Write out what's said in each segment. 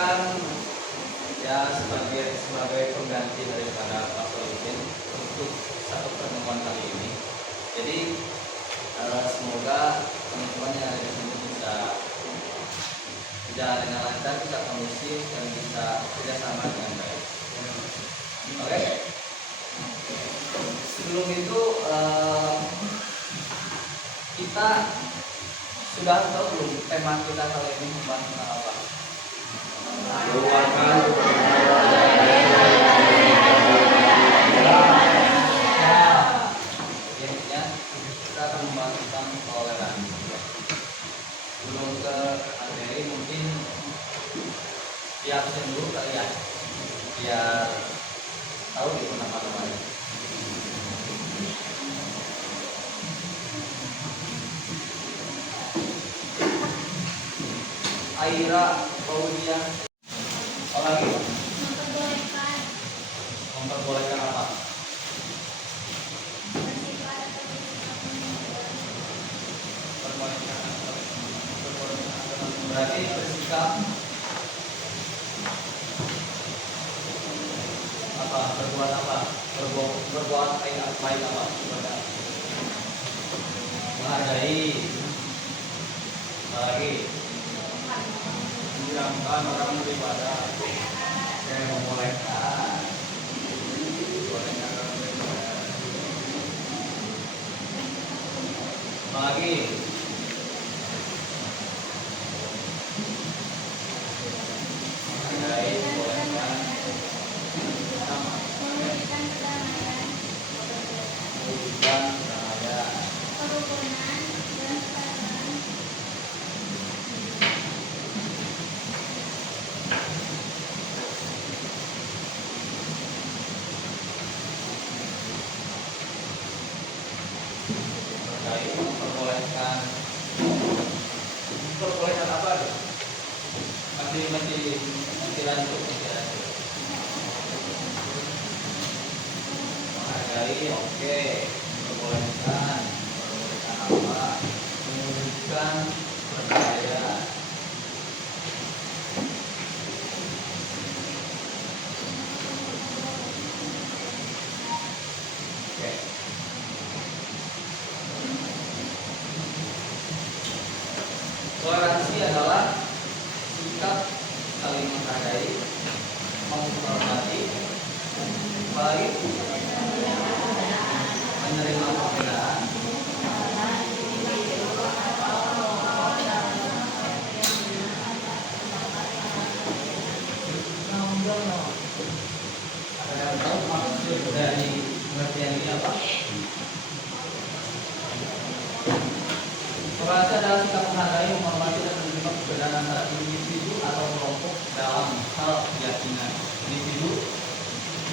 kan ya sebagai pengganti daripada Pak Solihin untuk satu pertemuan kali ini. Jadi semoga teman-teman yang ada di sini bisa berjalan dengan lancar, bisa kondusif dan bisa kerjasama dengan baik. Oke. Sebelum itu kita sudah tahu belum tema kita kali ini membahas tentang apa? Intinya kita akan membahas tentang toleransi. Sebelum ke materi mungkin absen dulu kali ya, biar tahu gitu nama-namanya. Aira, Paudia, apa lagi? Memperbolehkan apa? Berarti bersikap apa? Berbuat apa? Berbuat baik apa? Menghargai. Apa lagi? Menyiramkan orang beribadah. Yang membolehkan. Apa lagi? Memperbolehkan apa? Masih lanjut. Menghargai, oke. Memperbolehkan apa? Mewujudkan percaya. Oke. Toleransi adalah sikap saling menghargai, menghormati, baik menerima perbedaan, ada yang tahu maksud dari pengertian ini apa? Toleransi adalah sikap menghargai, menghormati dan menerima perbedaan antara individu atau kelompok dalam hal keyakinan. Individu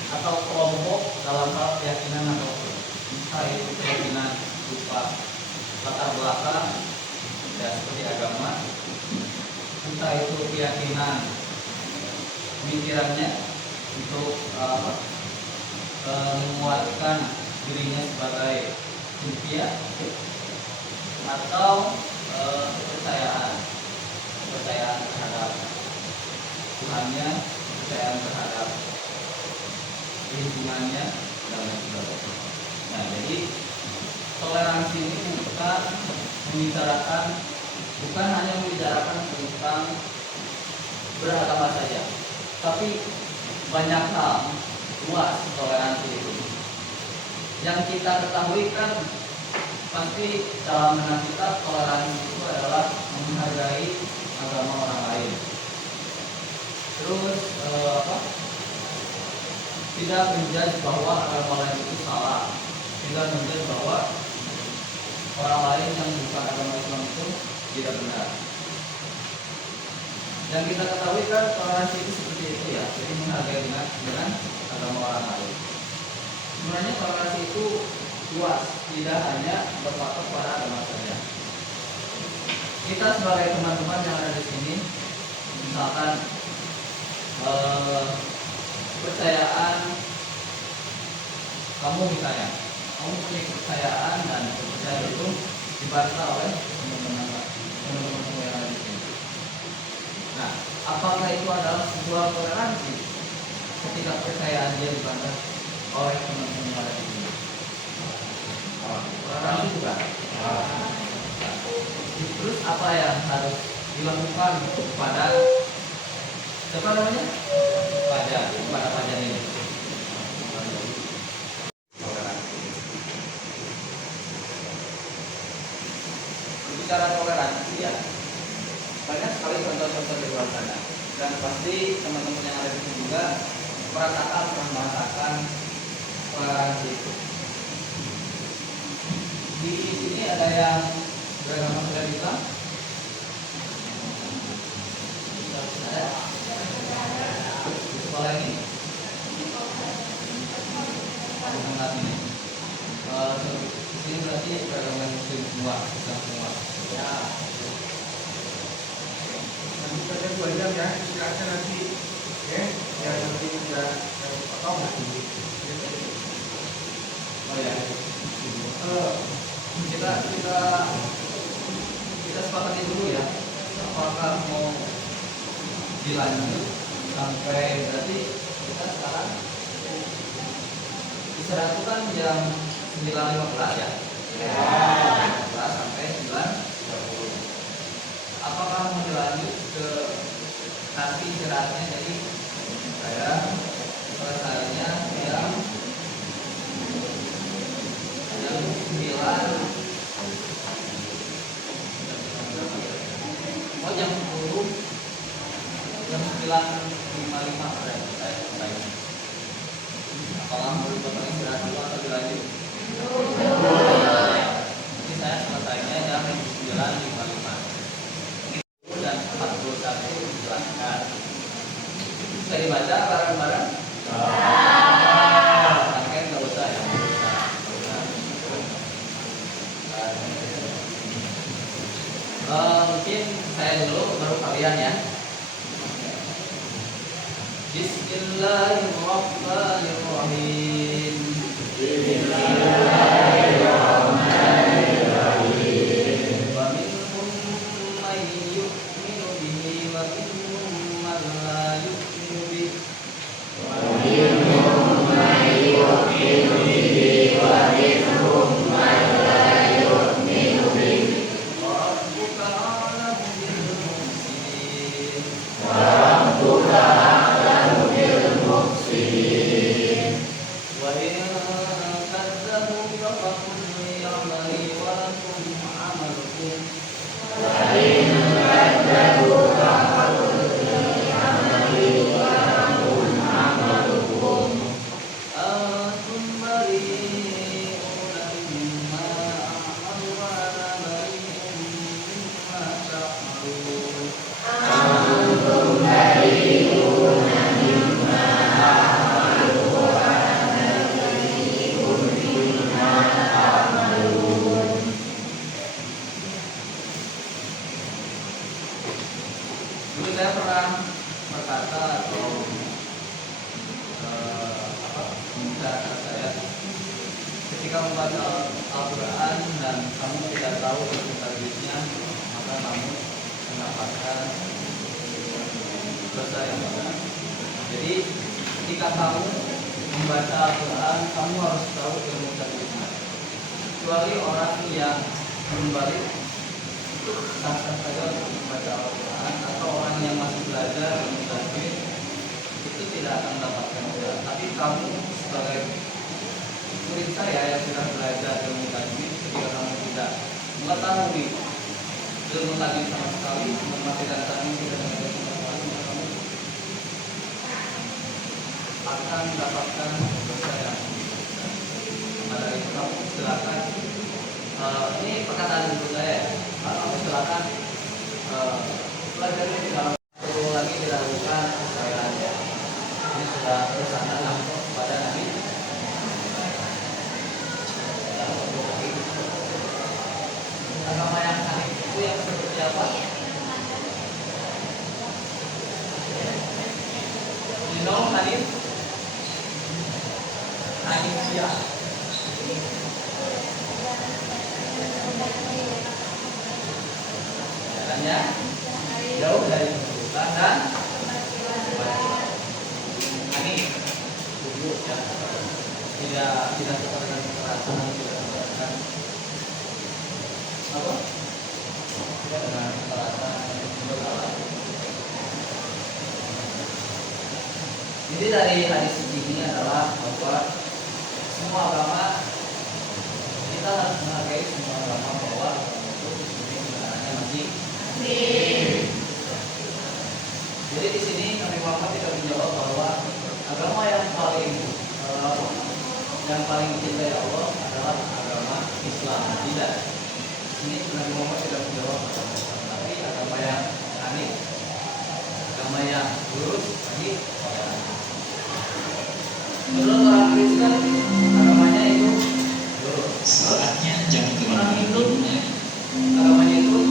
atau kelompok dalam hal keyakinan atau entah itu keyakinan berupa latar belakang ya seperti agama, entah itu keyakinan pemikirannya untuk menguatkan dirinya sebagai manusia, atau kepercayaan terhadap Tuhannya, kepercayaan terhadap lingkungannya dan lain sebagainya. Nah, jadi toleransi ini bukan hanya membicarakan tentang beragama saja, tapi banyak hal, luas toleransi itu. Yang kita ketahui kan pasti dalam benak kita toleransi itu adalah menghargai agama orang lain. Terus tidak menjudge bahwa agama lain itu salah, tidak menjudge bahwa orang lain yang bukan agama Islam itu tidak benar. Yang kita ketahui kan toleransi itu seperti itu ya, jadi menghargai dengan agama orang lain. Sebenarnya toleransi itu luas, tidak hanya berpatok pada agama saja. Kita sebagai teman-teman yang ada di sini, misalkan kepercayaan kamu misalnya, kamu punya kepercayaan dan kepercayaan itu dibantah oleh teman-teman yang ada di sini. Nah, Apakah itu adalah sebuah toleransi ketika kepercayaan dia dibantah oleh teman-teman yang ada di sini? Toleransi bukan? Terus apa yang harus dilakukan kepada siapa namanya? Kepada pajak ini. Berbicara toleransi ya, banyak sekali contoh-contoh di luar sana, dan pasti teman-teman yang ada di sini juga merasakan toleransi itu. Di sini ada yang beragama Islam. Di sekolah ini ini ini berarti beragama Muslim semua, Islam semua. Ya. Nanti saja 2 jam ya, silakan nanti, ya, ya nanti sudah tahu nggak ini? Oh ya, kita sepakati dulu ya, apakah mau dilanjut sampai berarti kita sekarang istirahat itu kan jam 9.15 ya, 9 sampai 9.30. Apakah mau dilanjut ke nanti istirahatnya, jadi saya selesainya jam 9, oh jam 10, jam 9.55 saya selesai. Apakah mau dipotong istirahat dulu atau dilanjut? Jadi saya selesainya jam 9.55 dan 41 dijelaskan. Bisa dibaca bareng-bareng? Kan nggak usah ya. Mungkin saya dulu baru kalian ya. Bismillahirrahmanirrahim. Bismillahirrahmanirrahim. Wa minhum man yu'minu bihi wa minhum man la yu'minu bihi. Wa minhum man yu'minu bihi wa minhum man la yu'minu bihi. Wa rabbuka a'lamu bil mufsidin. Wa rabbuka a'lamu bil mufsidin. Wa in kadzabuka faqul li'amali wa lakum amalukum. Wa in kadzabuka faqul li'amali wa lakum amalukum. Antum bari'una mimma a'malu wa ana bari'un mimma ta'malun. Antum bari'una mimma a'malu wa ana bari'un mimma ta'malun. Dulu saya pernah berkata atau membicarakan saya, ketika membaca Al-Quran dan kamu tidak tahu ilmu tajwidnya, maka kamu mendapatkan dosa yang besar. Jadi ketika kamu membaca Al-Quran, kamu harus tahu ilmu tajwidnya. Kecuali orang yang membalik itu sah-sah saja untuk membaca Al-Quran, atau orang yang masih belajar ilmu tajwid itu tidak akan mendapatkan dosa. Tapi kamu sebagai murid saya yang sudah belajar ilmu tajwid, ketika kamu tidak mengetahui ilmu tajwid sama sekali, mematikan tajwid tidak mengetahui sama sekali, maka kamu akan mendapatkan dosa yang besar. Maka dari itu kamu silakan, ini perkataan ibu saya, kamu silakan pelajari di dalam, perlu lagi dilakukan cairannya. Ini sudah bersama langsung kepada Nabi. Agama yang aneh itu yang seperti apa? You know Hanif? Hanifiyah. Jalannya jauh dari keburukan dan tidak suka dengan kekerasan, tidak suka dengan apa? Tidak dengan kekerasan berkala. Jadi dari hadis ini adalah bahwa semua agama kita harus menghargai semua agama, bahwa itu ini kebenarannya masih. Jadi di sini Nabi Muhammad tidak menjawab bahwa agama yang paling dicintai Allah adalah agama Islam. Tidak. Ini Nabi Muhammad tidak menjawab agama Islam, tapi agama yang aneh, agama yang lurus bagi orang. Menurut orang Kristen, agamanya itu lurus. Saatnya jam Orang Hindu, dimulai. agamanya itu lurus.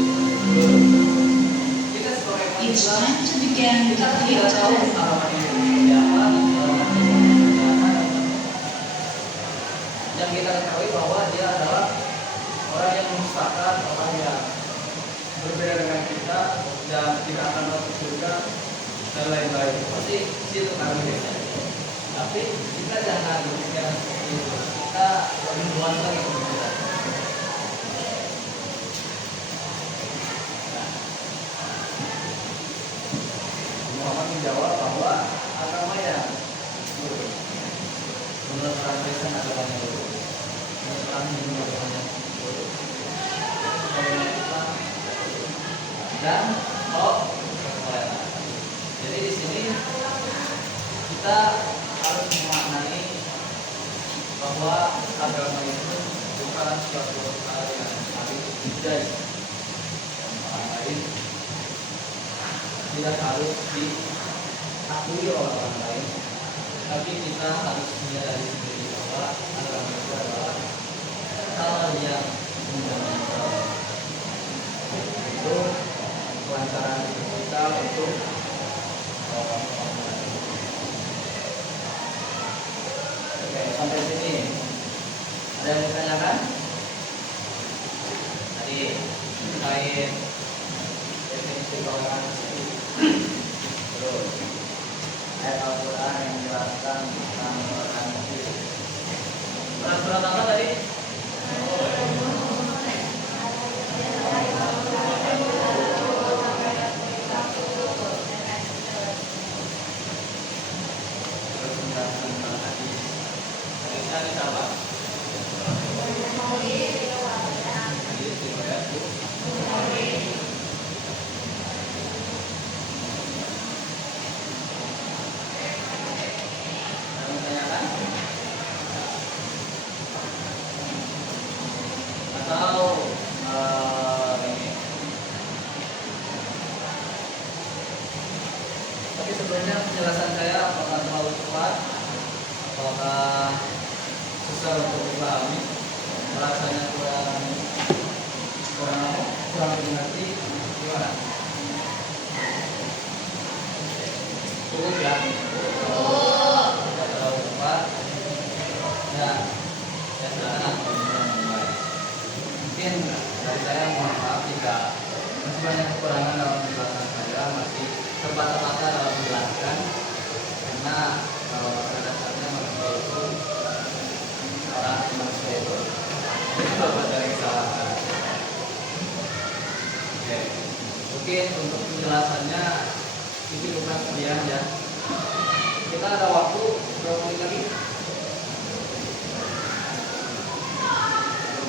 Kita sebagai umat It's Islam, time to begin the kita tidak tahu quick test. agama ini seperti apa, agama ini seperti apa. Yang kita ketahui bahwa dia adalah orang yang menyusahkan, orang yang berbeda dengan kita dan tidak akan masuk surga dan lain-lain. Pasti situ kami beda. Tapi kita jangan berpikiran seperti itu. Kita lebih luas lagi pemikiran. Muhammad menjawab bahwa agama yang lurus, menurut orang Kristen agamanya lurus, menurut orang Hindu agamanya lurus, menurut Islam dan toleran. Jadi di sini kita harus memaknai bahwa agama itu bukan suatu hal yang harus dijudge orang lain, tidak harus diakui oleh orang lain, tapi kita harus menyadari sendiri bahwa agama itu adalah hal yang fundamental. Itu kelancaran kita untuk orang lain. Oke, sampai sini ada yang mau ditanyakan? Tadi terkait definisi toleransi, terus ayat Al-Quran yang menjelaskan tentang toleransi. Surat apa tadi? Terus menjelaskan tentang hadis. Hadisnya ini apa? Hadis riwayat Bukhari. Ada yang menanyakan? Atau ini? Tapi sebenarnya penjelasan saya apakah terlalu cepat, apakah susah untuk dipahami, rasanya kurang dimengerti, gimana? Cukup ya? Tidak terlalu cepat. Ya, silakan mulai. Mungkin dari saya mohon maaf jika masih banyak kekurangan dalam penjelasan saya, masih terbata-bata dalam menjelaskan, karena pada dasarnya manusia itu dari kesalahan. Oke, mungkin untuk penjelasannya itu bukan sekian ya. Kita ada waktu berapa menit lagi?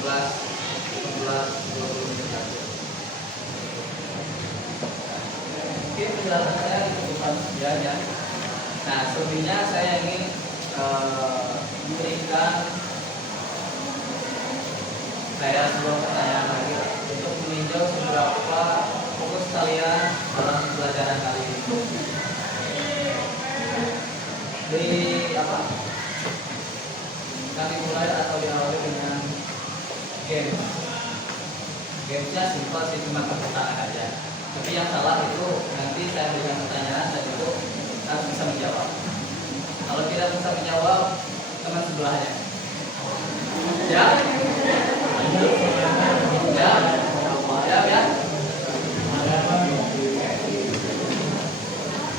15, 20 menit lagi. Mungkin penjelasan saya itu bukan sekian ya. Nah, sebelumnya saya ingin memberikan saya sebuah pertanyaan lagi untuk meninjau seberapa fokus kalian dalam pelajaran kali ini. Di apa? Kami mulai atau diawali dengan game. Gamesnya simpel sih, cuma perkataan aja. Tapi yang salah itu nanti saya berikan pertanyaan dan itu harus bisa menjawab. Kalau tidak bisa menjawab, teman sebelahnya. Ya? Ya.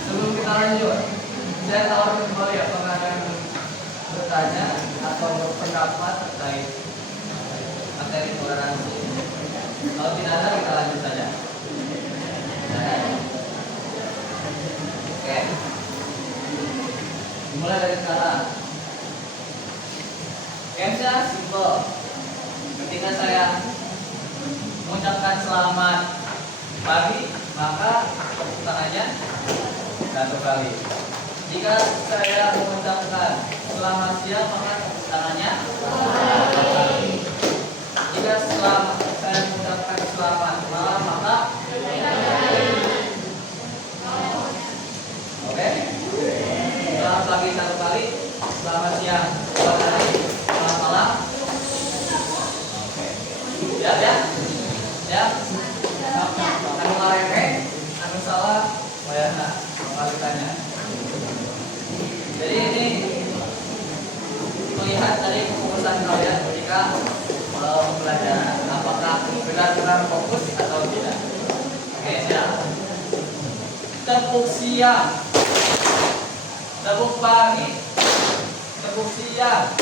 Sebelum kita lanjut, saya tawarkan kembali apakah ada yang bertanya atau berpendapat terkait materi toleransi ini? Kalau tidak ada, kita lanjut saja. Oke. Dimulai dari sekarang. Gamesnya simple. Ketika saya mengucapkan selamat pagi, maka tepuk tangannya 1 kali. Jika saya mengucapkan selamat siang, maka tepuk tangannya 2 kali. Jika saya mengucapkan selamat malam, maka oke. Selamat pagi 1 kali, selamat siang 2 kali, selamat malam. Oke. Ya. Anu ngareme, anu salah, wayahna kembalikannya. Jadi ini melihat dari kefokusan kalian ketika pembelajaran, apakah benar-benar fokus atau tidak. Oke, siap. Tepuk siang, tepuk pagi, tepuk siang,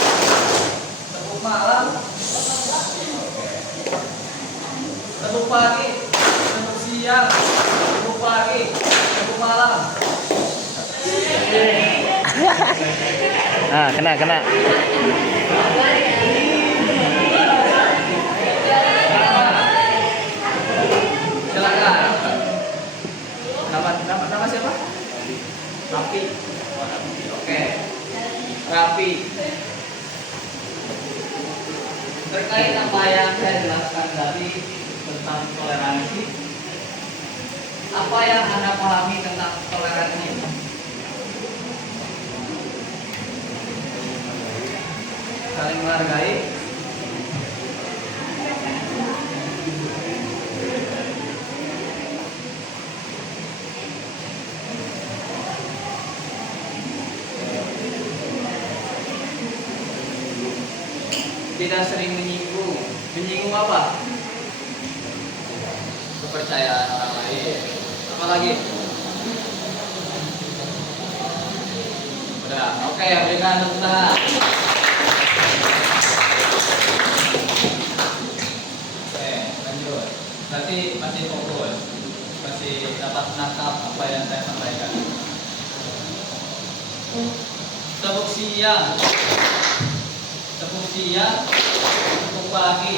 tepuk malam. Tepuk pagi, tepuk siang, tepuk pagi, tepuk malam. Nah, kena. Silakan. Nama siapa? Rapi. Oke. Rapi. Terkait apa yang saya jelaskan tadi tentang toleransi, apa yang Anda pahami tentang toleransi? Saling menghargai, tidak sering menyinggung. Menyinggung apa? Kepercayaan orang lain. Apa lagi? Udah, oke, berikan tepuk tangan. Oke, lanjut. Berarti masih fokus, masih dapat menangkap apa yang saya sampaikan. Tepuk siang, tepuk siang, tepuk pagi,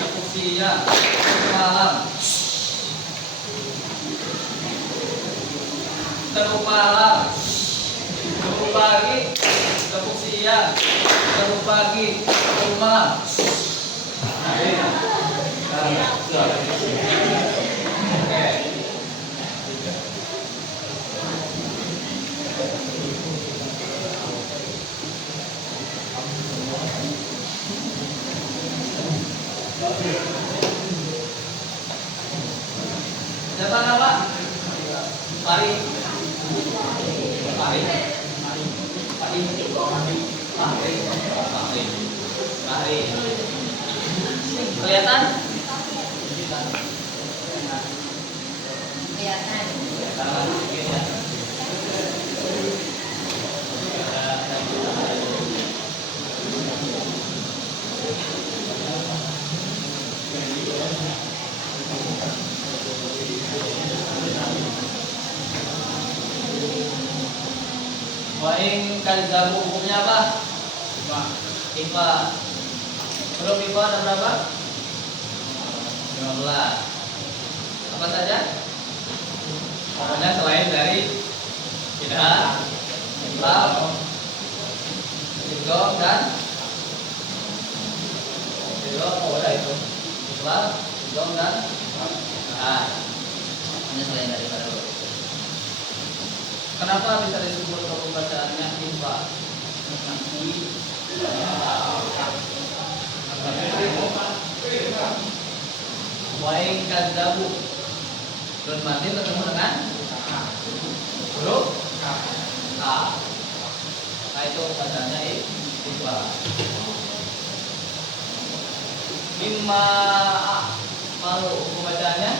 tepuk siang, tepuk malam. Tepuk malam, tepuk pagi, tepuk siang, tepuk pagi, tepuk malam. Oke. Siapa nama? Pari. Kelihatan? Waing kadzabu hukumnya apa? IPA. Huruf IPA ada berapa? 15. Apa saja? Pokoknya selain dari tidak, iqlal, idgham dan idgham, udah itu. Iqlal, idgham dan hanya selain daripada huruf. Kenapa bisa disebut hukum bacaannya IPA? Waing kadzabu. Don mati ketemu dengan huruf K. Nah itu bacaannya IPA. Mimma malu hukum bacaannya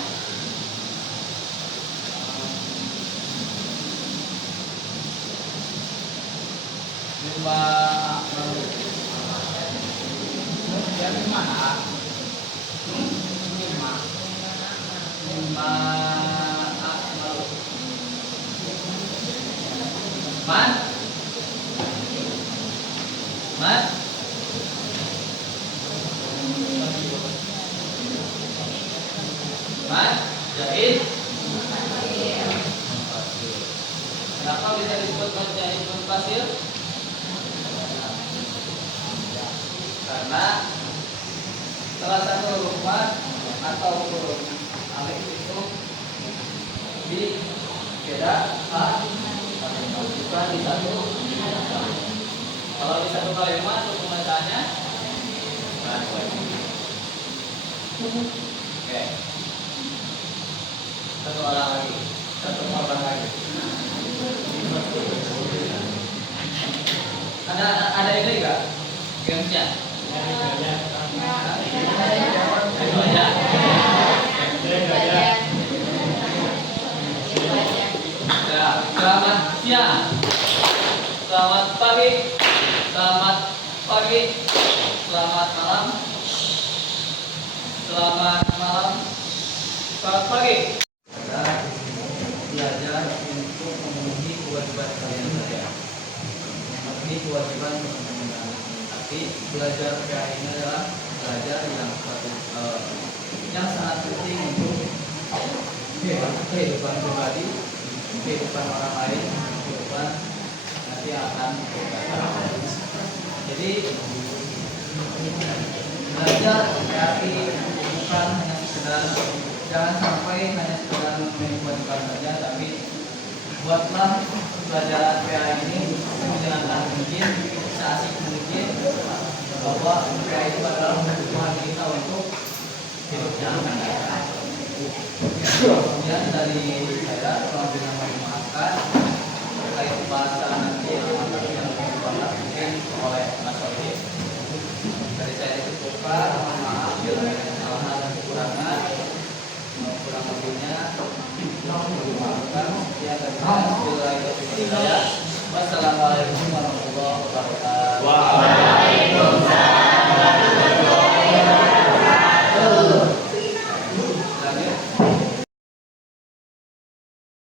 mimma malu. Yang mana? Man? Man? Man? Jahit? Kenapa bisa disebut menjahit pasir? Karena salah satu huruf mat atau huruf alif itu beda bukan di satu. Kalau di satu kalimat untuk pembacanya oke. Satu orang lagi, satu korban lagi. Ada ini enggak? Gamesnya? Selamat siang, selamat pagi, selamat pagi, selamat malam, selamat malam, selamat pagi. Kita belajar untuk memenuhi kewajiban kalian saja. Memenuhi kewajiban teman-teman. Tapi belajar PA ini adalah belajar yang sangat penting untuk kehidupan pribadi, kehidupan orang lain, kehidupan nanti akan berkata. Jadi belajar PAI bukan hanya sekedar, jangan sampai hanya sekedar memenuhi kewajiban saja, tapi buatlah pelajaran PAI ini menyenangkan mungkin, seasik mungkin, bahwa PAI itu adalah kebutuhan kita untuk hidup yang akan datang. Kemudian dari saya apabila memaafkan terkait bahasa nanti yang akan dibahas mungkin oleh Mas Sohib. Dari saya dicukupkan.